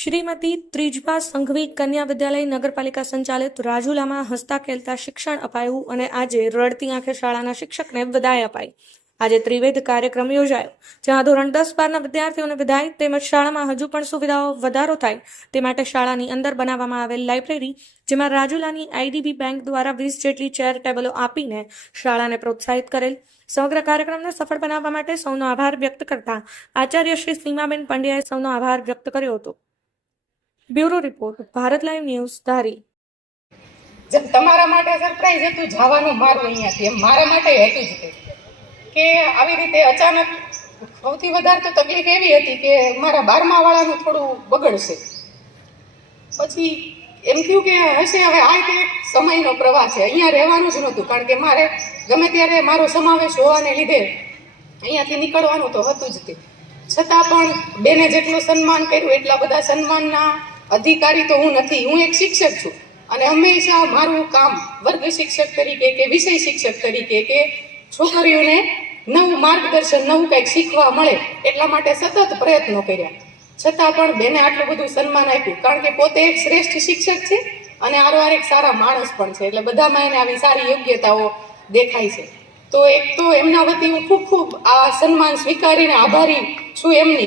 શ્રીમતી ત્રિજપા સંઘવી કન્યા વિદ્યાલય નગરપાલિકા સંચાલિત રાજુલામાં હસતા ખેલતા શિક્ષણ અપાયું અને આજે રડતી આંખે શાળાના શિક્ષકને વિદાય અપાઈ। આજે ત્રિવિધ કાર્યક્રમ યોજાયો, જ્યાં ધોરણ 10-12ના વિદ્યાર્થીઓને વિદાય તેમજ શાળામાં હજુ પણ સુવિધાઓ વધારો થાય તે માટે શાળાની અંદર બનાવવામાં આવેલ લાઇબ્રેરી, જેમાં રાજુલાની આઈડીબી બેંક દ્વારા 20 જેટલી ચેર ટેબલો આપીને શાળાને પ્રોત્સાહિત કરેલ। સમગ્ર કાર્યક્રમને સફળ બનાવવા માટે સૌનો આભાર વ્યક્ત કરતા આચાર્ય શ્રી સીમાબેન પંડ્યાએ સૌનો આભાર વ્યક્ત કર્યો હતો। Bureau report, Bharat live news, Dhari. જેમ તમારા માટે સરપ્રાઈઝ હતું જવાનું મારું અહીંયાથી, એમ મારા માટે હતું જ કે આવી રીતે અચાનક સૌથી વધારે તો તકલીફ એવી હતી કે મારા 12મા વાળાનું થોડું બગડશે, પછી એમ થયું કે હશે હવે આ એક સમયનો પ્રવાહ છે, અહીંયા રહેવાનું જ નહોતું, કારણ કે મારે ગમે ત્યારે મારો સમાવેશ હોવાને લીધે અહીંયાથી નીકળવાનું તો હતું જ તે છતાં પણ બેને જેટલું સન્માન કર્યું એટલા બધા સન્માનના અધિકારી તો હું નથી। હું એક શિક્ષક છું અને હંમેશા મારું કામ વર્ગ શિક્ષક તરીકે કે વિષય શિક્ષક તરીકે કે છોકરીઓને નવું માર્ગદર્શન, નવું કંઈક શીખવા મળે એટલા માટે સતત પ્રયત્નો કર્યા, છતાં પણ બેને આટલું બધું સન્માન આપ્યું, કારણ કે પોતે એક શ્રેષ્ઠ શિક્ષક છે અને આરોઆર એક સારા માણસ પણ છે, એટલે બધામાં એને આવી સારી યોગ્યતાઓ દેખાય છે। તો એક તો એમના વતી હું ખૂબ ખૂબ આ સન્માન સ્વીકારીને આભારી છું એમની।